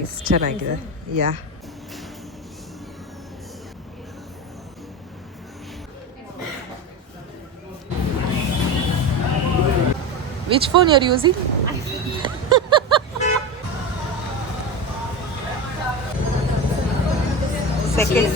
Nice, ಚೆನ್ನಾಗಿದೆ. ಯಾ, which phone you are using? Second.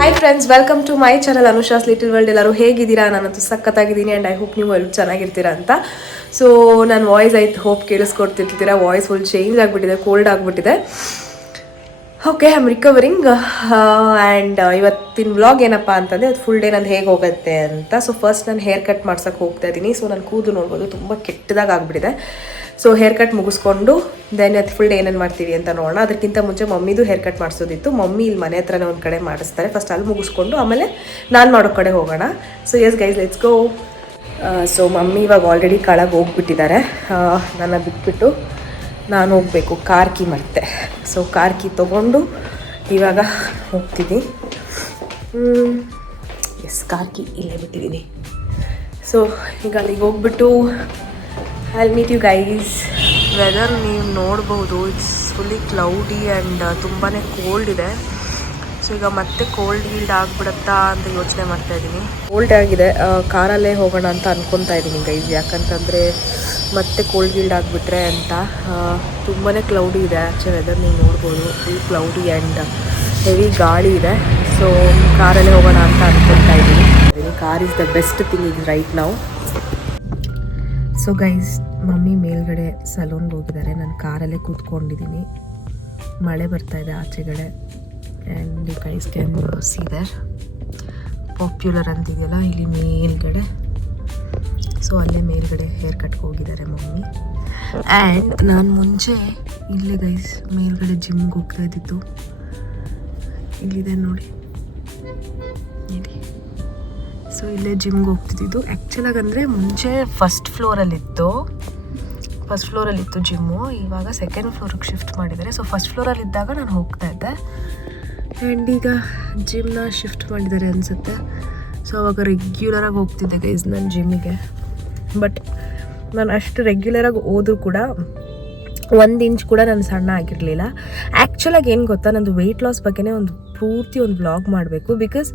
Hi friends, welcome to my channel Anusha's Little World. ಎಲ್ಲರೂ ಹೇಗಿದ್ದೀರಾ? ನಾನಂತೂ ಸಖತ್ತಾಗಿದ್ದೀನಿ and I hope ನೀವು ಎಲ್ಲರೂ ಚೆನ್ನಾಗಿರ್ತೀರಾ ಅಂತ. ಸೊ ನನ್ನ ವಾಯ್ಸ್ ಆಯ್ತು ಹೋಪ್ ಕೇಳಿಸ್ಕೊಡ್ತಿರ್ತೀರಾ. ವಾಯ್ಸ್ ಫುಲ್ ಚೇಂಜ್ ಆಗಿಬಿಟ್ಟಿದೆ, ಕೋಲ್ಡ್ ಆಗಿಬಿಟ್ಟಿದೆ. Okay, I am recovering. And ಇವತ್ತಿನ ವ್ಲಾಗ್ ಏನಪ್ಪ ಅಂತಂದರೆ ಅದು ಫುಲ್ ಡೇ ನಾನು ಹೇಗೆ ಹೋಗುತ್ತೆ ಅಂತ. ಸೊ ಫಸ್ಟ್ ನಾನು ಹೇರ್ ಕಟ್ ಮಾಡ್ಸೋಕ್ಕೆ ಹೋಗ್ತಾ ಇದ್ದೀನಿ. ಸೊ ನಾನು ಕೂದಲು ನೋಡ್ಬೋದು ತುಂಬ ಕೆಟ್ಟದಾಗಿ ಆಗಿಬಿಟ್ಟಿದೆ. ಸೊ ಹೇರ್ ಕಟ್ ಮುಗಿಸ್ಕೊಂಡು ದೆನ್ ಅದು ಫುಲ್ ಡೇ ಏನೇನು ಮಾಡ್ತೀವಿ ಅಂತ ನೋಡೋಣ. ಅದಕ್ಕಿಂತ ಮುಂಚೆ ಮಮ್ಮಿದು ಹೇರ್ ಕಟ್ ಮಾಡಿಸೋದಿತ್ತು. ಮಮ್ಮಿ ಇಲ್ಲಿ ಮನೆ ಹತ್ರನೇ ಒಂದು ಕಡೆ ಮಾಡಿಸ್ತಾರೆ. ಫಸ್ಟ್ ಅಲ್ಲಿ ಮುಗಿಸ್ಕೊಂಡು ಆಮೇಲೆ ನಾನು ಮಾಡೋ ಕಡೆ ಹೋಗೋಣ. So yes guys, let's go. So mummy ಇವಾಗ ಆಲ್ರೆಡಿ ಕೆಳಗೆ ಹೋಗ್ಬಿಟ್ಟಿದ್ದಾರೆ. ನನ್ನ ಬಿಟ್ಬಿಟ್ಟು ನಾನು ಹೋಗಬೇಕು. ಕಾರ್ ಕೀ ಮರ್ತೆ. ಸೊ ಕಾರ್ ಕೀ ತೊಗೊಂಡು ಇವಾಗ ಹೋಗ್ತೀನಿ. ಎಸ್, ಕಾರ್ ಕೀ ಇಲ್ಲೇ ಬಿಟ್ಟಿದ್ದೀನಿ. ಸೊ ಈಗ ಅಲ್ಲಿಗೆ ಹೋಗ್ಬಿಟ್ಟು I meet you guys. Weather ನೀವು ನೋಡ್ಬೋದು, ಇಟ್ಸ್ ಫುಲ್ಲಿ ಕ್ಲೌಡಿ ಆ್ಯಂಡ್ ತುಂಬಾ ಕೋಲ್ಡ್ ಇದೆ. ಸೊ ಈಗ ಮತ್ತೆ ಕೋಲ್ಡ್ ಗೀಲ್ಡ್ ಆಗಿಬಿಡುತ್ತಾ ಅಂತ ಯೋಚನೆ ಮಾಡ್ತಾಯಿದ್ದೀನಿ. ಕೋಲ್ಡ್ ಆಗಿದೆ, ಕಾರಲ್ಲೇ ಹೋಗೋಣ ಅಂತ ಅಂದ್ಕೊತಾ ಇದ್ದೀನಿ ಗೈಸ್. ಯಾಕಂತಂದರೆ ಮತ್ತೆ ಕೋಲ್ಡ್ ಗೀಲ್ಡ್ ಆಗಿಬಿಟ್ರೆ ಅಂತ. ತುಂಬಾ ಕ್ಲೌಡಿ ಇದೆ ಆ್ಯಕ್ಚುಲಿ ವೆದರ್ ನೀವು ನೋಡ್ಬೋದು. ಫುಲ್ ಕ್ಲೌಡಿ ಆ್ಯಂಡ್ ಹೆವಿ ಗಾಳಿ ಇದೆ. ಸೊ ಕಾರಲ್ಲೇ ಹೋಗೋಣ ಅಂತ ಅಂದ್ಕೊತಾ ಇದ್ದೀನಿ. Car is the best thing ಈಗ ರೈಟ್ ನಾವು. ಸೊ ಗೈಸ್, ಮಮ್ಮಿ ಮೇಲ್ಗಡೆ ಸಲೂನ್ಗೆ ಹೋಗಿದ್ದಾರೆ. ನಾನು ಕಾರಲ್ಲೇ ಕೂತ್ಕೊಂಡಿದ್ದೀನಿ. ಮಳೆ ಬರ್ತಾ ಇದೆ ಆಚೆಗಡೆ. And you guys can see there popular ಅಂತಿದೆಯಲ್ಲ ಇಲ್ಲಿ ಮೇಲ್ಗಡೆ. ಸೊ ಅಲ್ಲೇ ಮೇಲ್ಗಡೆ ಹೇರ್ ಕಟ್ಗೆ ಹೋಗಿದ್ದಾರೆ ಮಮ್ಮಿ. ಆ್ಯಂಡ್ ನಾನು ಮುಂಚೆ ಇಲ್ಲೇ ಗೈಸ್ ಮೇಲ್ಗಡೆ ಜಿಮ್ಗೆ ಹೋಗ್ತಾ ಇದ್ದಿತ್ತು. ಇಲ್ಲಿದೆ ನೋಡಿ. ಸೊ ಇಲ್ಲೇ ಜಿಮ್ಗೆ ಹೋಗ್ತಿದ್ದು. ಆ್ಯಕ್ಚುಲಾಗಿ ಅಂದರೆ ಮುಂಚೆ ಫಸ್ಟ್ ಫ್ಲೋರಲ್ಲಿತ್ತು ಜಿಮ್ಮು. ಇವಾಗ ಸೆಕೆಂಡ್ ಫ್ಲೋರಿಗೆ ಶಿಫ್ಟ್ ಮಾಡಿದ್ದಾರೆ. ಸೊ ಫಸ್ಟ್ ಫ್ಲೋರಲ್ಲಿದ್ದಾಗ ನಾನು ಹೋಗ್ತಾ ಇದ್ದೆ. ಆ್ಯಂಡ್ ಈಗ ಜಿಮ್ನ ಶಿಫ್ಟ್ ಮಾಡಿದ್ದಾರೆ ಅನಿಸುತ್ತೆ. ಸೊ ಅವಾಗ ರೆಗ್ಯುಲರಾಗಿ ಹೋಗ್ತಿದ್ದೆ ಗೈಸ್ ನಾನು ಜಿಮ್ಮಿಗೆ. ಬಟ್ ನಾನು ಅಷ್ಟು ರೆಗ್ಯುಲರಾಗಿ ಹೋದರೂ ಕೂಡ 1 ಇಂಚ್ ಕೂಡ ನಾನು ಸಣ್ಣ ಆಗಿರಲಿಲ್ಲ. ಆ್ಯಕ್ಚುಲಾಗಿ ಏನು ಗೊತ್ತಾ, ನಂದು ವೆಯ್ಟ್ ಲಾಸ್ ಬಗ್ಗೆನೇ ಪೂರ್ತಿ ಒಂದು ವ್ಲಾಗ್ ಮಾಡಬೇಕು. ಬಿಕಾಸ್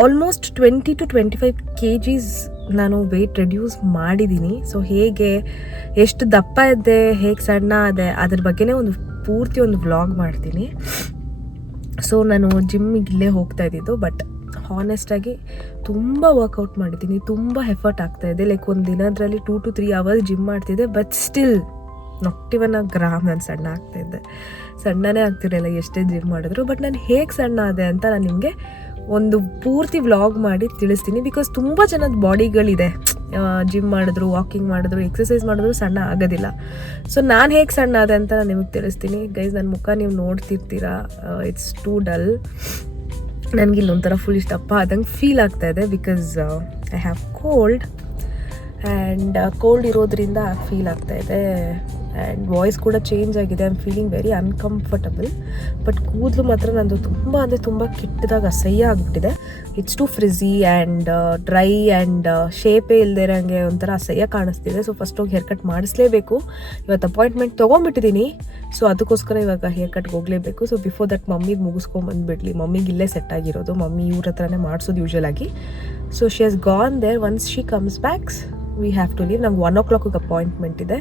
ಆಲ್ಮೋಸ್ಟ್ 20 to 25 kgs ನಾನು ವೆಯ್ಟ್ ರೆಡ್ಯೂಸ್ ಮಾಡಿದ್ದೀನಿ. ಸೊ ಹೇಗೆ, ಎಷ್ಟು ದಪ್ಪ ಇದ್ದೆ, ಹೇಗೆ ಸಣ್ಣ ಅದೇ, ಅದ್ರ ಬಗ್ಗೆನೇ ಪೂರ್ತಿ ಒಂದು ವ್ಲಾಗ್ ಮಾಡ್ತೀನಿ. ಸೊ ನಾನು ಜಿಮ್ಮಿಗೆ ಇಲ್ಲೇ ಹೋಗ್ತಾ ಇದ್ದಿದ್ದು. ಬಟ್ ಹಾನೆಸ್ಟಾಗಿ ತುಂಬ ವರ್ಕೌಟ್ ಮಾಡಿದ್ದೀನಿ, ತುಂಬ ಎಫರ್ಟ್ ಆಗ್ತಾಯಿದೆ. ಲೈಕ್ ಒಂದು ದಿನದ್ರಲ್ಲಿ 2 to 3 hours ಜಿಮ್ ಮಾಡ್ತಿದ್ದೆ. But still not even a gram ನಾನು ಸಣ್ಣ ಆಗ್ತಾಯಿದ್ದೆ. ಸಣ್ಣನೇ ಆಗ್ತಿರಲಿಲ್ಲ ಎಷ್ಟೇ ಜಿಮ್ ಮಾಡಿದ್ರು. ಬಟ್ ನಾನು ಹೇಗೆ ಸಣ್ಣ ಆದೆ ಅಂತ ನಾನು ನಿಮಗೆ ಒಂದು ಪೂರ್ತಿ ವ್ಲಾಗ್ ಮಾಡಿ ತಿಳಿಸ್ತೀನಿ. ಬಿಕಾಸ್ ತುಂಬ ಜನದ ಬಾಡಿಗಳಿದೆ, ಜಿಮ್ ಮಾಡಿದ್ರು, ವಾಕಿಂಗ್ ಮಾಡಿದ್ರು, ಎಕ್ಸಸೈಸ್ ಮಾಡಿದ್ರು ಸಣ್ಣ ಆಗೋದಿಲ್ಲ. ಸೊ ನಾನು ಹೇಗೆ ಸಣ್ಣ ಆದೆ ಅಂತ ನಾನು ನಿಮಗೆ ತಿಳಿಸ್ತೀನಿ ಗೈಸ್. ನನ್ನ ಮುಖ ನೀವು ನೋಡ್ತಿರ್ತೀರಾ, ಇಟ್ಸ್ ಟೂ ಡಲ್. ನನಗಿಲ್ಲೊಂಥರ ಫುಲ್ ಇಷ್ಟಪ್ಪ ಆದಂಗೆ ಫೀಲ್ ಆಗ್ತಾಯಿದೆ. Because I have cold and cold ಇರೋದ್ರಿಂದ ಫೀಲ್ ಆಗ್ತಾಯಿದೆ. ಆ್ಯಂಡ್ ವಾಯ್ಸ್ ಕೂಡ ಚೇಂಜ್ ಆಗಿದೆ. I am feeling very uncomfortable. But ಕೂದಲು ಮಾತ್ರ ನಂದು ತುಂಬ ಅಂದರೆ ತುಂಬ ಕೆಟ್ಟದಾಗಿ ಅಸಹ್ಯ ಆಗಿಬಿಟ್ಟಿದೆ. It's too frizzy and dry and ಶೇಪೇ ಇಲ್ಲದೆ ಇರೋಂಗೆ ಒಂಥರ ಅಸಹ್ಯ ಕಾಣಿಸ್ತಿದೆ. ಸೊ ಫಸ್ಟ್ ಹೋಗಿ ಹೇರ್ ಕಟ್ ಮಾಡಿಸ್ಲೇಬೇಕು. ಇವತ್ತು ಅಪಾಯಿಂಟ್ಮೆಂಟ್ ತೊಗೊಂಡ್ಬಿಟ್ಟಿದ್ದೀನಿ. ಸೊ ಅದಕ್ಕೋಸ್ಕರ ಇವಾಗ ಹೇರ್ ಕಟ್ಗೆ ಹೋಗಲೇಬೇಕು. ಸೊ ಬಿಫೋರ್ ದಟ್ ಮಮ್ಮಿಗೆ ಮುಗಿಸ್ಕೊಂಬಂದುಬಿಡ್ಲಿ. ಮಮ್ಮಿಗೆ ಇಲ್ಲೇ ಸೆಟ್ ಆಗಿರೋದು. ಮಮ್ಮಿ ಇವ್ರ ಹತ್ರನೇ ಮಾಡಿಸೋದು ಯೂಶ್ವಲಾಗಿ. So she has gone there. Once she comes backs we have to leave. ನಮ್ಗೆ 1 o'clock ಅಪಾಯಿಂಟ್ಮೆಂಟ್ ಇದೆ.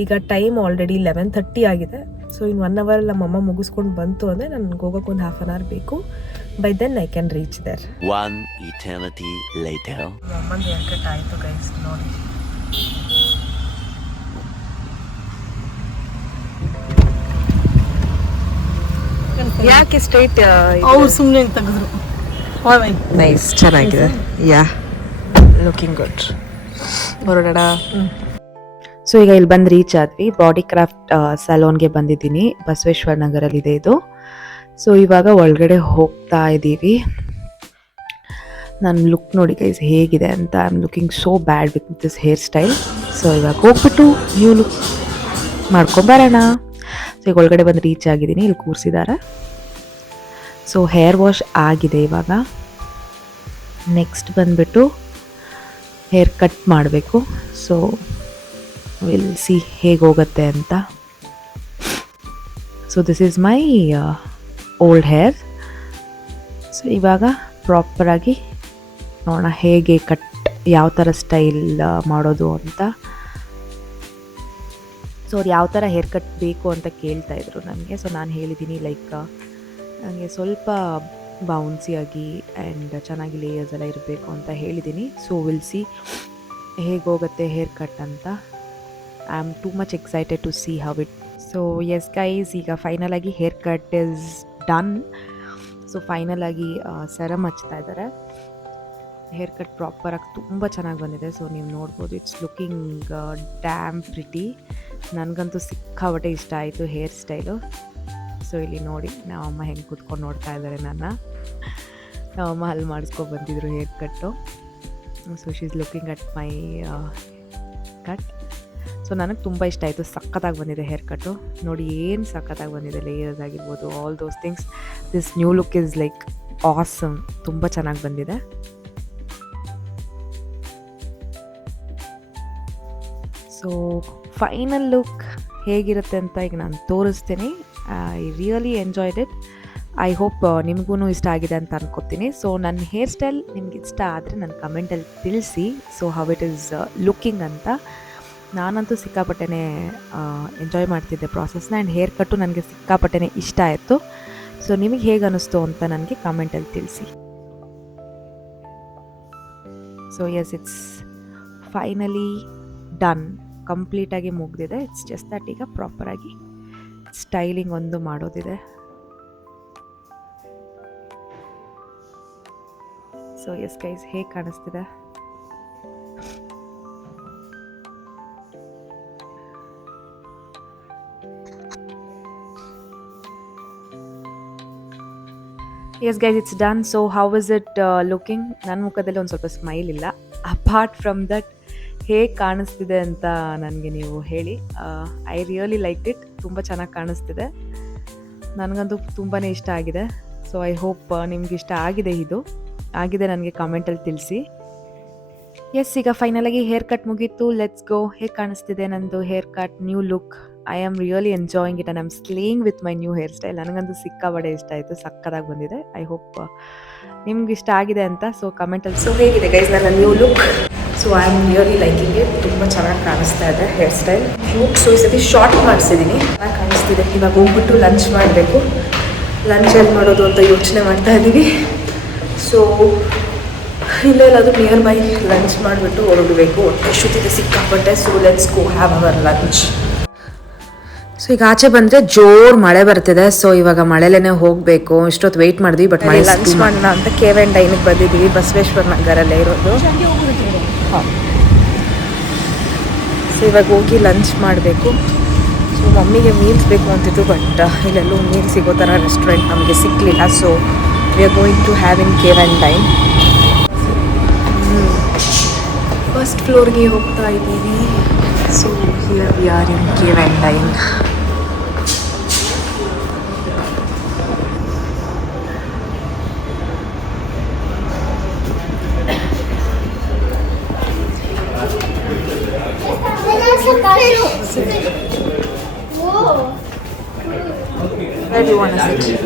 ಈಗ ಟೈಮ್ ಆಲ್ರೆಡಿ 11:30 ಆಗಿದೆ. ಸೊ ಇನ್ನು 1 hour ನಮ್ಮಮ್ಮ ಮುಗಿಸ್ಕೊಂಡು ಬಂತು ಅಂದರೆ ನನಗೆ ಹೋಗೋಕೆ ಒಂದು 1/2 hour ಬೇಕು. By then I can reach there. One eternity later. ಅಮ್ಮಂದು ಹೇರ್ ಕಟ್ ಆಯಿತು ಗೈಸ್ ನೋಡಿ. ಯಾಕೆ ಸ್ಟ್ರೈಟ್ ಅವ್ರು ಸುಮ್ಮನೆ ತೆಗೆದ್ರು. ನೈಸ್, ಚೆನ್ನಾಗಿದೆ. Yeah, looking good. ಹೊರಡೋಣ. ಸೊ ಈಗ ಇಲ್ಲಿ ಬಂದು ರೀಚ್ ಆದ್ವಿ. ಬಾಡಿ ಕ್ರಾಫ್ಟ್ ಸಲೂನ್ಗೆ ಬಂದಿದ್ದೀನಿ. ಬಸವೇಶ್ವರ ನಗರಲ್ಲಿದೆ ಇದು. ಸೊ ಇವಾಗ ಒಳಗಡೆ ಹೋಗ್ತಾ ಇದ್ದೀವಿ. ನನ್ನ ಲುಕ್ ನೋಡಿ ಗೈಸ್ ಹೇಗಿದೆ ಅಂತ. I am looking so bad with this hair style. So ಇವಾಗ ಹೋಗ್ಬಿಟ್ಟು ನ್ಯೂ ಲುಕ್ ಮಾಡ್ಕೊಂಬರೋಣ. ಸೊ ಈಗ ಒಳಗಡೆ ಬಂದು ರೀಚ್ ಆಗಿದ್ದೀನಿ. ಇಲ್ಲಿ ಕೂರಿಸಿದ್ದಾರೆ. ಸೊ ಹೇರ್ ವಾಶ್ ಆಗಿದೆ. ಇವಾಗ ನೆಕ್ಸ್ಟ್ ಬಂದುಬಿಟ್ಟು ಹೇರ್ ಕಟ್ ಮಾಡಬೇಕು. ಸೊ ವಿಲ್ ಸಿ ಹೇಗೆ ಹೋಗುತ್ತೆ ಅಂತ. So this is my old hair. So ಇವಾಗ ಪ್ರಾಪರಾಗಿ ನೋಡೋಣ ಹೇಗೆ ಕಟ್, ಯಾವ ಥರ ಸ್ಟೈಲ್ ಮಾಡೋದು ಅಂತ. ಸೊ ಅವ್ರು ಯಾವ ಥರ ಹೇರ್ ಕಟ್ ಬೇಕು ಅಂತ ಕೇಳ್ತಾಯಿದ್ರು ನನಗೆ. ಸೊ ನಾನು ಹೇಳಿದ್ದೀನಿ ಲೈಕ್ ನನಗೆ ಸ್ವಲ್ಪ ಬೌನ್ಸಿಯಾಗಿ ಆ್ಯಂಡ್ ಚೆನ್ನಾಗಿ ಲೇಯರ್ಸ್ ಎಲ್ಲ ಇರಬೇಕು ಅಂತ ಹೇಳಿದ್ದೀನಿ. ಸೊ ವಿಲ್ ಸಿ ಹೇಗೆ ಹೋಗುತ್ತೆ ಹೇರ್ ಕಟ್ ಅಂತ. I am too much excited to see how it. So yes guys, ಈಗ ಫೈನಲಾಗಿ hair cut is done. So ಫೈನಲಾಗಿ ಸೆರಮ್ ಹಚ್ತಾ ಇದ್ದಾರೆ. ಹೇರ್ ಕಟ್ ಪ್ರಾಪರಾಗಿ ತುಂಬ ಚೆನ್ನಾಗಿ ಬಂದಿದೆ. ಸೊ ನೀವು ನೋಡ್ಬೋದು, ಇಟ್ಸ್ ಲುಕಿಂಗ್ ಡ್ಯಾಮ್ ಪ್ರಿಟಿ. ನನಗಂತೂ ಸಿಕ್ಕಾಬಟ್ಟೆ ಇಷ್ಟ ಆಯಿತು ಹೇರ್ ಸ್ಟೈಲು. ಸೊ ಇಲ್ಲಿ ನೋಡಿ ನಮ್ಮಮ್ಮ ಹೆಂಗೆ ಕೂತ್ಕೊಂಡು ನೋಡ್ತಾ ಇದ್ದಾರೆ ನನ್ನ. ನಮ್ಮಮ್ಮ ಅಲ್ಲಿ ಮಾಡಿಸ್ಕೊಂಡು ಬಂದಿದ್ರು ಹೇರ್ ಕಟ್ಟು. So she is looking at my cut. So ನನಗೆ ತುಂಬ ಇಷ್ಟ ಆಯಿತು, ಸಖತ್ತಾಗಿ ಬಂದಿದೆ ಹೇರ್ ಕಟ್ಟು. ನೋಡಿ ಏನು ಸಖತ್ತಾಗಿ ಬಂದಿದೆ, ಲೇಯರ್ಸ್ ಆಗಿರ್ಬೋದು, all those things. This new look is like awesome. ತುಂಬ ಚೆನ್ನಾಗಿ ಬಂದಿದೆ. ಸೊ ಫೈನಲ್ ಲುಕ್ ಹೇಗಿರುತ್ತೆ ಅಂತ ಈಗ ನಾನು ತೋರಿಸ್ತೀನಿ. I really enjoyed it. I hope ನಿಮಗೂ ಇಷ್ಟ ಆಗಿದೆ ಅಂತ ಅನ್ಕೋತೀನಿ. ಸೊ ನನ್ನ ಹೇರ್ ಸ್ಟೈಲ್ ನಿಮ್ಗೆ ಇಷ್ಟ ಆದರೆ ನನ್ನ ಕಮೆಂಟಲ್ಲಿ ತಿಳಿಸಿ. So how it is looking ಅಂತ. ನಾನಂತೂ ಸಿಕ್ಕಾಪಟ್ಟೆನೇ ಎಂಜಾಯ್ ಮಾಡ್ತಿದ್ದೆ ಪ್ರಾಸೆಸ್ನ. ಆ್ಯಂಡ್ ಹೇರ್ ಕಟ್ಟು ನನಗೆ ಸಿಕ್ಕಾಪಟ್ಟೆನೇ ಇಷ್ಟ ಆಯಿತು. ಸೊ ನಿಮಗೆ ಹೇಗೆ ಅನ್ನಿಸ್ತು ಅಂತ ನನಗೆ ಕಮೆಂಟಲ್ಲಿ ತಿಳಿಸಿ. So yes, it's finally done. ಕಂಪ್ಲೀಟಾಗಿ ಮುಗಿದಿದೆ. ಇಟ್ಸ್ ಜಸ್ಟ್ ದಟ್ ಈಗ ಪ್ರಾಪರಾಗಿ ಸ್ಟೈಲಿಂಗ್ ಒಂದು ಮಾಡೋದಿದೆ. ಸೊ ಎಸ್ ಗೈಸ್, ಹೇಗೆ ಕಾಣಿಸ್ತಿದೆ? Yes guys, it's done. So how is it looking? ನನ್ನ ಮುಖದಲ್ಲಿ ಒಂದು ಸ್ವಲ್ಪ ಸ್ಮೈಲ್ ಇಲ್ಲ. ಅಪಾರ್ಟ್ ಫ್ರಮ್ ದಟ್ ಹೇಗೆ ಕಾಣಿಸ್ತಿದೆ ಅಂತ ನನಗೆ ನೀವು ಹೇಳಿ. I really like it. ತುಂಬ ಚೆನ್ನಾಗಿ ಕಾಣಿಸ್ತಿದೆ. ನನಗಂತೂ ತುಂಬಾ ಇಷ್ಟ ಆಗಿದೆ. ಸೊ ಐ ಹೋಪ್ ನಿಮ್ಗೆ ಇಷ್ಟ ಆಗಿದೆ. ಇದು ಆಗಿದೆ ನನಗೆ ಕಮೆಂಟಲ್ಲಿ ತಿಳಿಸಿ. ಎಸ್, ಈಗ ಫೈನಲಾಗಿ ಹೇರ್ ಕಟ್ ಮುಗೀತು. Let's go. ಹೇಗೆ ಕಾಣಿಸ್ತಿದೆ ನಂದು hair cut, new look? I am really enjoying it and I am slaying with my new hair style. ನನಗಂತೂ ಸಿಕ್ಕಾಬಡೆ ಇಷ್ಟ ಆಯಿತು, ಸಕ್ಕತ್ತಾಗಿ ಬಂದಿದೆ. ಐ ಹೋಪ್ ನಿಮ್ಗೆ ಇಷ್ಟ ಆಗಿದೆ ಅಂತ. ಸೊ ಕಮೆಂಟಲ್ಲಿ. ಸೊ ಹೇಗಿದೆ ಗೈಸ್ ನನ್ನ new look? So I am really liking it. ತುಂಬ ಚೆನ್ನಾಗಿ ಕಾಣಿಸ್ತಾ ಇದೆ ಹೇರ್ ಸ್ಟೈಲ್. ಕ್ಯೂಟ್. ಸೊ ಈ ಸತಿ ಶಾರ್ಟ್ ಮಾಡಿಸಿದ್ದೀನಿ, ಚೆನ್ನಾಗಿ ಕಾಣಿಸ್ತಿದೆ. ಇವಾಗ ಹೋಗ್ಬಿಟ್ಟು ಲಂಚ್ ಮಾಡಬೇಕು. ಲಂಚ್ ಏನು ಮಾಡೋದು ಅಂತ ಯೋಚನೆ ಮಾಡ್ತಾ ಇದ್ದೀವಿ. ಸೊ ಇಲ್ಲೆಲ್ಲಾದರೂ ನಿಯರ್ ಬೈ ಲಂಚ್ ಮಾಡಿಬಿಟ್ಟು ಹೊರಡಬೇಕು. ಹೊಟ್ಟೆ ಶುತ್ತಿದೆ ಸಿಕ್ಕಾಪಟ್ಟೆ. So let's go have our lunch. So ಈಗ ಆಚೆ ಬಂದರೆ ಜೋರು ಮಳೆ ಬರ್ತಿದೆ. ಸೊ ಇವಾಗ ಮಳೆಲೇ ಹೋಗಬೇಕು. ಇಷ್ಟೊತ್ತು ವೆಯ್ಟ್ ಮಾಡಿದ್ವಿ, ಬಟ್ ಮಳೆ ಲಂಚ್ ಮಾಡೋಣ ಅಂತ KV&Dine ಬಂದಿದ್ದೀವಿ. ಬಸವೇಶ್ವರ ನಗರಲ್ಲೇ ಇರೋದು. ಹಾಂ. ಸೊ ಇವಾಗ ಹೋಗಿ ಲಂಚ್ ಮಾಡಬೇಕು. ಸೊ ಮಮ್ಮಿಗೆ ಮೀಲ್ಸ್ ಬೇಕು ಅಂತಿದ್ದು, ಬಟ್ ಇಲ್ಲೆಲ್ಲೂ ಮೀಲ್ ಸಿಗೋ ಥರ ರೆಸ್ಟೋರೆಂಟ್ ನಮಗೆ ಸಿಕ್ಕಲಿಲ್ಲ. So we are going to have in KV&Dine. First ಫ್ಲೋರ್ಗೆ ಹೋಗ್ತಾ ಇದ್ದೀವಿ. So here we are in KV&Dine. Where do you want to sit?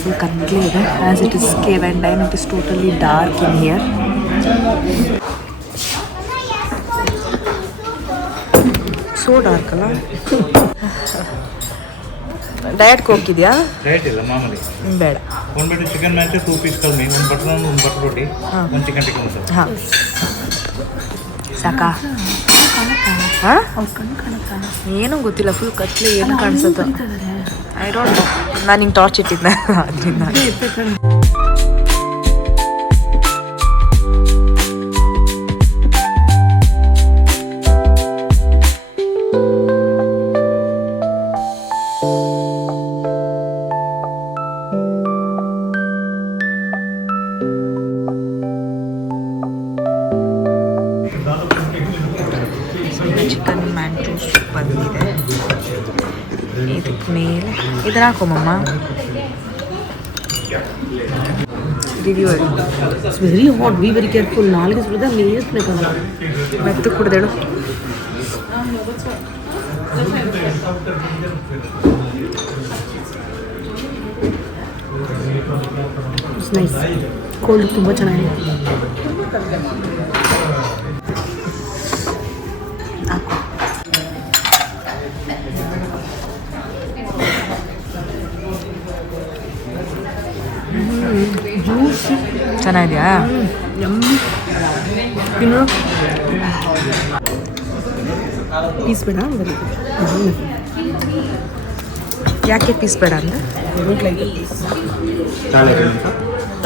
Full ಕತ್ಲೆ ಇದೆ. As it is KV&Dine, it is totally dark in here. So dark ಅಲ್ಲ? Diet ಹೋಗಿದ್ಯಾ? Diet ಇಲ್ಲ, ಮಾಮೂಲಿ. ಬೇಡ. ಒಂದು ಬಟರ್ ಚಿಕನ್ ಮ್ಯಾಚ್ 2 ಪೀಸ್ ಕಮ್ಮಿ, ಒಂದು ಬಟರ್ ನಾನ್, ಒಂದು ಬಟರ್ ರೋಟಿ, ಒಂದು ಚಿಕನ್ ಟಿಕ್ಕಾ ಮಸಾಲ. ಹಾಂ, ಸಾಕಾ? ಹಾಂ, ಏನೂ ಗೊತ್ತಿಲ್ಲ. ಫುಲ್ ಕತ್ಲೆ. ಏನು ಕಾಣಿಸುತ್ತೋ ಐ ಡೋಂಟ್ ನೋ. ನಾನು ಹಿಂಗೆ ಟಾರ್ಚ್ ಇಟ್ಟಿದ್ದೆ ಅದರಿಂದ. ಚಿಕನ್ ಮ್ಯಾಂಚೋ ಸೂಪ್ ಬಂದಿದೆ. ಇದಕ್ಕೆ ಮೇಲೆ ಇದನ್ನ ಹಾಕೋಮಮ್ಮ. ರಿವ್ಯೂ ಹೇಳಿ. It's very hot, be very careful. ನಾಲ್ಗೆ ಸುಳಿದ ಮೇಯಿಸ್ಬೇಕಲ್ಲ. ಮೆತ್ತು ಕುಡ್ದೇಳು. It's nice. ಕೋಲ್ಡ್ ತುಂಬ ಚೆನ್ನಾಗಿದೆ. ಚೆನ್ನಾಗಿದೆಯಾ? ಇನ್ನು ಪೀಸ್ ಬೇಡ, ಬರೀ ಯಾಕೆ ಪೀಸ್ ಬೇಡ ಅಂದರೆ? ಡೋಂಟ್ ಲೈಕ್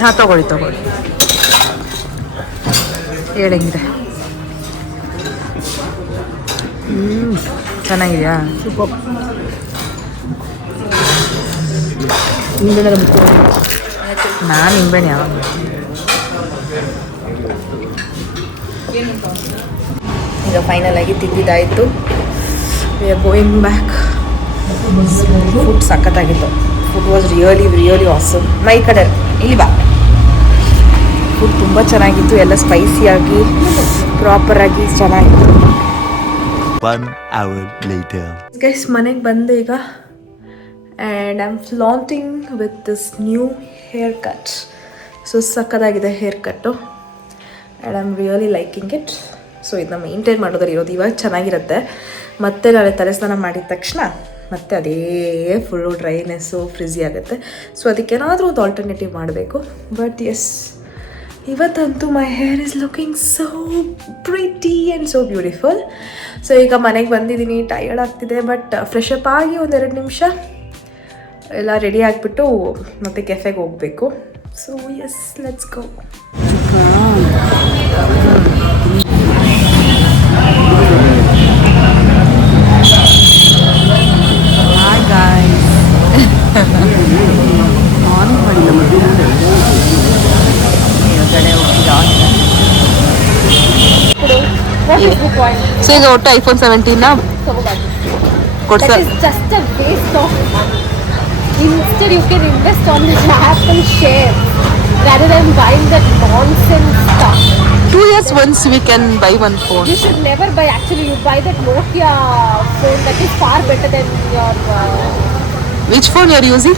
ಹಾಂ ತಗೊಳ್ಳಿ ಹೇಳಂಗಿದೆ. ಚೆನ್ನಾಗಿದೆಯಾ? ಸೂಪರ್. ನಿಂಬೆಲ್ಲ ಮುಚ್ಕೊಂಡು ನಾನು ನಿಂಬೆಣ್ಣೆ ಯಾವಾಗ ಈಗ ಫೈನಲ್ ಆಗಿ ತಿಂದಿದ್ದಾಯಿತು. We are going back. Food ಸಖತ್ತಾಗಿತ್ತು. Food was really awesome. ಈ ಕಡೆ ಇಲ್ಲಿ ಬಾ. ಫುಡ್ ತುಂಬ ಚೆನ್ನಾಗಿತ್ತು. ಎಲ್ಲ ಸ್ಪೈಸಿಯಾಗಿ ಪ್ರಾಪರಾಗಿ ಚೆನ್ನಾಗಿತ್ತು. 1 hour later. ಗೈಸ್ ಮನೆಗೆ ಬಂದೆ ಈಗ. And I am flaunting with this new hair cut. So ಸಕ್ಕತ್ತಾಗಿದೆ hair cut. And I am really liking it. So ಇದನ್ನ ಮೇಂಟೈನ್ ಮಾಡೋದ್ರಲ್ಲಿ ಇರೋದು ಇವಾಗ ಚೆನ್ನಾಗಿರುತ್ತೆ. ಮತ್ತೆ ನಾಳೆ ತಲೆ ಸ್ನಾನ ಮಾಡಿದ ತಕ್ಷಣ ಮತ್ತೆ ಅದೇ ಫುಲ್ಲು ಡ್ರೈನೆಸ್ಸು ಫ್ರಿಝಿ ಆಗುತ್ತೆ. ಸೊ ಅದಕ್ಕೇನಾದರೂ ಒಂದು ಆಲ್ಟರ್ನೇಟಿವ್ ಮಾಡಬೇಕು. ಬಟ್ ಎಸ್, ಇವತ್ತಂತೂ my hair is looking so pretty and so beautiful. So ಈಗ ಮನೆಗೆ ಬಂದಿದ್ದೀನಿ, ಟಯರ್ಡ್ ಆಗ್ತಿದೆ. ಬಟ್ ಫ್ರೆಶ್ ಅಪ್ ಆಗಿ ಒಂದೆರಡು ನಿಮಿಷ ಎಲ್ಲ ರೆಡಿ ಆಗಿಬಿಟ್ಟು ಮತ್ತೆ ಕೆಫೆಗೆ ಹೋಗಬೇಕು. So yes, let's go. So ಈಗ ಒಟ್ಟು iPhone 17ನ ಕೊಡ್ಸ. Just a waste of money. Instead, you can invest on the Apple share rather than buying that nonsense stuff. 2 years once we can buy one phone. You should never buy. Actually, you buy that Nokia phone that is far better than your. Which phone you are using?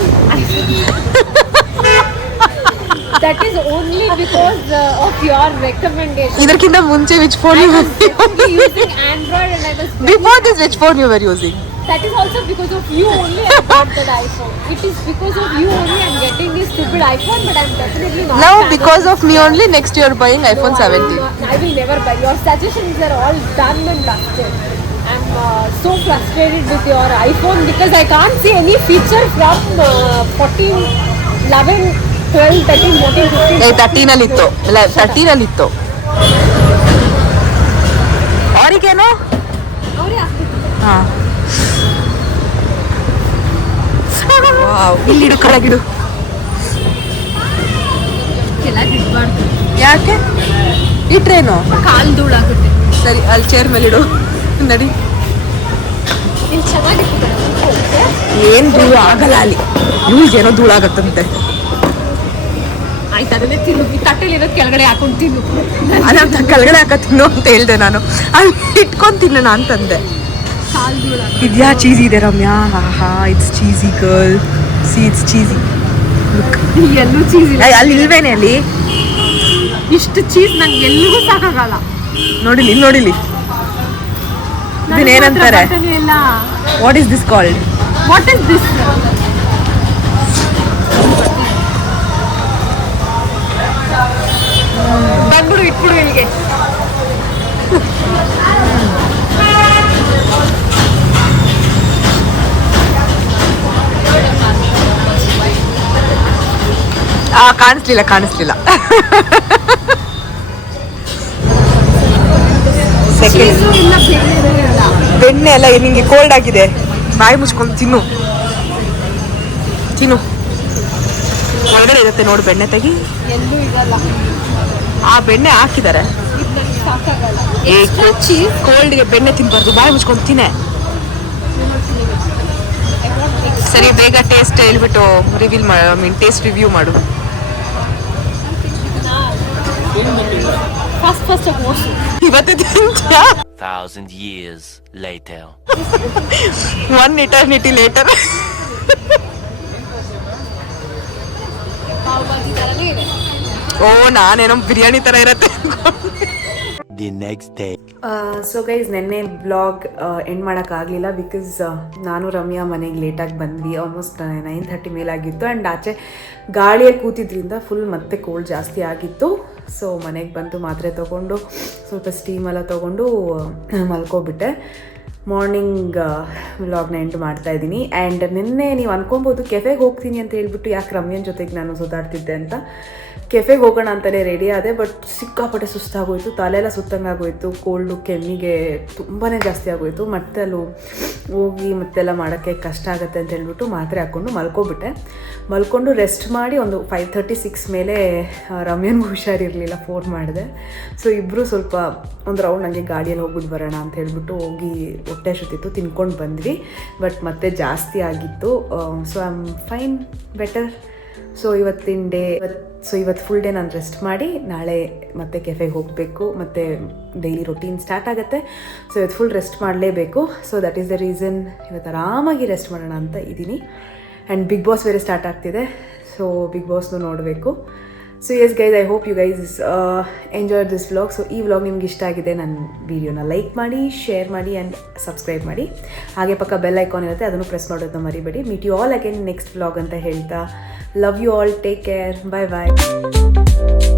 That is only because of your recommendation. ಇದಕ್ಕಿಂತ ಮುಂಚೆ which phone I you was were definitely using Android and I was. before this which phone you were using? That is also because of you only I got that iPhone. It is because of you only I'm getting this stupid iPhone, but I'm definitely not. Now fan because of me your- only next you are buying iPhone No, 17. I will never buy. Your suggestions are all done and dusted. I'm so frustrated with your iPhone because I can't see any feature from 14, 11, 12, 13, 14, 15. 13 ಅಲ್ಲಿ ಇತ್ತು. 13 ಅಲ್ಲಿ ಇತ್ತು. ಅವರಿಗೇನು? ಅವ್ರೇ ಆಗ್ತಿತ್ತು. ಹಾ. Wow, ಇಲ್ಲಿಡು ಕೆಳಗಿಡು. ಕೆಳಗಿಡ್ಬಾರ್ದು. ಯಾಕೆ? ಇಟ್ರೇನು? ಕಾಲು ಧೂಳಾಗುತ್ತೆ. ಸರಿ, ಅಲ್ಲಿ ಚೇರ್ ಮೇಲೆ ಇಡು. ನಡಿ. ಇಲ್ಲಿ ಚೆನ್ನಾಗಿತ್ತು. ಏನು ಧೂಳು ಆಗಲ್ಲ ಅಲ್ಲಿ. ಇವ್ಳಿಗೇನೋ ಧೂಳಾಗತ್ತಂತೆ. ಆಯ್ತು, ಅದನ್ನೇ ತಿನ್ನು. ಈ ತಟ್ಟೆಲಿರೋ ಕೆಳಗಡೆ ಹಾಕೊಂಡು ತಿನ್ನು. ಅದಂತ ಕೆಳಗಡೆ ಹಾಕ ತಿನ್ನು ಅಂತ ಹೇಳ್ದೆ ನಾನು. ಅಲ್ಲಿ ಇಟ್ಕೊಂಡು ತಿನ್ನೋಣ ಅಂತಂದೆ. ಕಾಲು ಧೂಳ. ಇದ್ಯಾ ಚೀಸಿ ಇದೆ ರಮ್ಯಾ? ಹಾ, it's cheesy girl. C it's cheesy. ಎಲ್ಲೂ ಚೀಸ್ ಇಲ್ಲ. ಅಲ್ಲಿ ಇಲ್ವೇನೆ ಅಲ್ಲಿ? ಇಷ್ಟು ಚೀಸ್ ನಂಗೆ ಎಲ್ಲಿಗೂ ಸಾಕಾಗಲ್ಲ. ನೋಡಿಲಿ ನೋಡಿಲಿ. ಇದನ್ನೇನಂತಾರೆ? What is this called? What is this? ಬಂದ್ಬಿಡು, ಇಟ್ಬಿಡು ಇಲ್ಲಿಗೆ. ಕಾಣಿಸ್ಲಿಲ್ಲ. ಚೀಸು ಇಲ್ಲ, ಬೆಣ್ಣೆನೂ ಇಲ್ಲ. ಬೆಣ್ಣೆ ಎಲ್ಲ ನಿಂಗೆ ಕೋಲ್ಡ್ ಆಗಿದೆ. ಬಾಯಿ ಮುಚ್ಕೊಂಡು ತಿನ್ನು. ಒಳಗಡೆ ಇರುತ್ತೆ ನೋಡು, ಬೆಣ್ಣೆ ತೆಗಿ. ಎಲ್ಲೂ ಇರಲ್ಲ. ಆ ಬೆಣ್ಣೆ ಹಾಕಿದ್ದಾರೆ. ಇದು ನಂಗೆ ಸಾಕಾಗಲ್ಲ. ಏ ಕೋಲ್ಡ್ಗೆ ಬೆಣ್ಣೆ ತಿನ್ಬಾರ್ದು. ಬಾಯಿ ಮುಚ್ಕೊಂಡು ತಿನ್ನೆ. ಸರಿ ಬೇಗ ಟೇಸ್ಟ್ ಹೇಳ್ಬಿಟ್ಟು ರಿವೀಲ್ ಟೇಸ್ಟ್ ರಿವ್ಯೂ ಮಾಡು. ಫಸ್ಟ್ ಆಫ್ ಮೋಸ್ಟ್ ಇವತ್ತೇ 1,000 years later. 1 eternity later. Pav bhaji ಥರನೇ ಇದೆ. ಓ ನಾನೇನೋ ಬಿರಿಯಾನಿ ಥರ ಇರತ್ತೆ. The next day. So guys ನೆನ್ನೆ ಬ್ಲಾಗ್ ಎಂಡ್ ಮಾಡೋಕ್ಕಾಗಲಿಲ್ಲ ಬಿಕಾಸ್ ನಾನು ರಮ್ಯಾ ಮನೆಗೆ ಲೇಟಾಗಿ ಬಂದ್ವಿ. ಆಲ್ಮೋಸ್ಟ್ 9:30 ಮೇಲಾಗಿತ್ತು. ಆ್ಯಂಡ್ ಆಚೆ ಗಾಳಿಯಲ್ಲಿ ಕೂತಿದ್ರಿಂದ ಫುಲ್ ಮತ್ತೆ ಕೋಲ್ಡ್ ಜಾಸ್ತಿ ಆಗಿತ್ತು. ಸೊ ಮನೆಗೆ ಬಂದು ಮಾತ್ರೆ ತೊಗೊಂಡು ಸ್ವಲ್ಪ ಸ್ಟೀಮೆಲ್ಲ ತೊಗೊಂಡು ಮಲ್ಕೊಬಿಟ್ಟೆ. ಮಾರ್ನಿಂಗ್ ವ್ಲಾಗ್ನ ಎಂಡ್ ಮಾಡ್ತಾಯಿದ್ದೀನಿ. ಆ್ಯಂಡ್ ನಿನ್ನೆ ನೀವು ಅನ್ಕೊಬೋದು ಕೆಫೆಗೆ ಹೋಗ್ತೀನಿ ಅಂತ ಹೇಳ್ಬಿಟ್ಟು ಯಾಕೆ ರಮ್ಯನ ಜೊತೆಗೆ ನಾನು ಸುತ್ತಾಡ್ತಿದ್ದೆ ಅಂತ. ಕೆಫೆಗೆ ಹೋಗೋಣ ಅಂತಲೇ ರೆಡಿ ಆದೆ, ಬಟ್ ಸಿಕ್ಕಾಪಟ್ಟೆ ಸುಸ್ತಾಗೋಯ್ತು, ತಲೆಯೆಲ್ಲ ಸುತ್ತಂಗಾಗೋಯ್ತು, ಕೋಲ್ಡು ಕೆಮ್ಮಿಗೆ ತುಂಬಾ ಜಾಸ್ತಿ ಆಗೋಯ್ತು. ಮತ್ತೆ ಅಲ್ಲಿ ಹೋಗಿ ಮತ್ತೆಲ್ಲ ಮಾಡೋಕ್ಕೆ ಕಷ್ಟ ಆಗುತ್ತೆ ಅಂತ ಹೇಳ್ಬಿಟ್ಟು ಮಾತ್ರೆ ಹಾಕ್ಕೊಂಡು ಮಲ್ಕೊಂಡು ರೆಸ್ಟ್ ಮಾಡಿ ಒಂದು 5:36 ಮೇಲೆ ರಮ್ಯನ್ಗೂ ಹುಷಾರಿರಲಿಲ್ಲ, ಫೋನ್ ಮಾಡಿದೆ. ಸೊ ಇಬ್ಬರು ಸ್ವಲ್ಪ ಒಂದು ರೌಂಡ್ ಹಂಗೆ ಗಾಡಿಯಲ್ಲಿ ಹೋಗ್ಬಿಟ್ಟು ಬರೋಣ ಅಂತ ಹೇಳ್ಬಿಟ್ಟು ಹೋಗಿ ಹೊಟ್ಟೆ ಸುತ್ತಿತ್ತು, ತಿನ್ಕೊಂಡು ಬಂದ್ವಿ. ಬಟ್ ಮತ್ತೆ ಜಾಸ್ತಿ ಆಗಿತ್ತು. So I am fine, better. So ಇವತ್ತಿನ ಡೇ ಇವತ್ತು ಫುಲ್ ಡೇ ನಾನು ರೆಸ್ಟ್ ಮಾಡಿ ನಾಳೆ ಮತ್ತೆ ಕೆಫೆಗೆ ಹೋಗಬೇಕು, ಮತ್ತು ಡೈಲಿ ರೊಟೀನ್ ಸ್ಟಾರ್ಟ್ ಆಗುತ್ತೆ. ಸೊ ಇವತ್ತು ಫುಲ್ ರೆಸ್ಟ್ ಮಾಡಲೇಬೇಕು. So that is the reason ಇವತ್ತು ಆರಾಮಾಗಿ ರೆಸ್ಟ್ ಮಾಡೋಣ ಅಂತ ಇದ್ದೀನಿ. ಆ್ಯಂಡ್ ಬಿಗ್ ಬಾಸ್ ಬೇರೆ ಸ್ಟಾರ್ಟ್ ಆಗ್ತಿದೆ, ಸೊ ಬಿಗ್ ಬಾಸ್ನು ನೋಡಬೇಕು. So yes guys, I hope you guys enjoy this vlog. So ಈ ವ್ಲಾಗ್ ನಿಮ್ಗೆ ಇಷ್ಟ ಆಗಿದೆ, ನನ್ನ ವೀಡಿಯೋನ ಲೈಕ್ ಮಾಡಿ, ಶೇರ್ ಮಾಡಿ ಆ್ಯಂಡ್ ಸಬ್ಸ್ಕ್ರೈಬ್ ಮಾಡಿ. ಹಾಗೆ ಪಕ್ಕ ಬೆಲ್ ಐಕಾನ್ ಇರುತ್ತೆ, ಅದನ್ನು ಪ್ರೆಸ್ ಮಾಡೋದನ್ನ ಮರಿಬೇಡಿ. Meet you all again next vlog ಅಂತ ಹೇಳ್ತಾ, love you all, take care, bye bye.